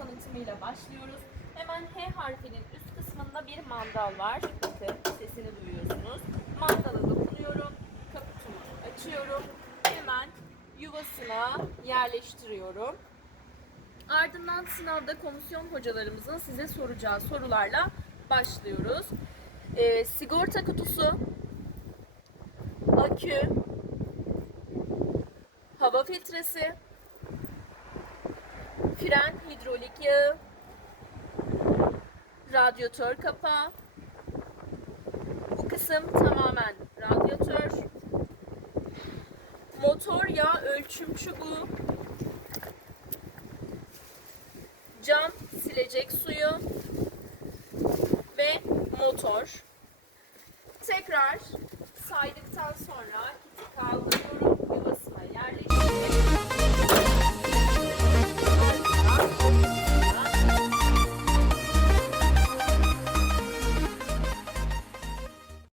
tanıtımıyla başlıyoruz. Hemen H harfinin üst kısmında bir mandal var. Bakın sesini duyuyorsunuz. Mandala dokunuyorum. Kaputumu açıyorum. Hemen yuvasına yerleştiriyorum. Ardından sınavda komisyon hocalarımızın size soracağı sorularla başlıyoruz. E, sigorta kutusu, akü, hava filtresi, fren hidrolik yağı, radyatör kapağı, bu kısım tamamen radyatör, motor yağ ölçüm çubuğu, cam silecek suyu ve motor. Tekrar saydıktan sonra kiti kaldır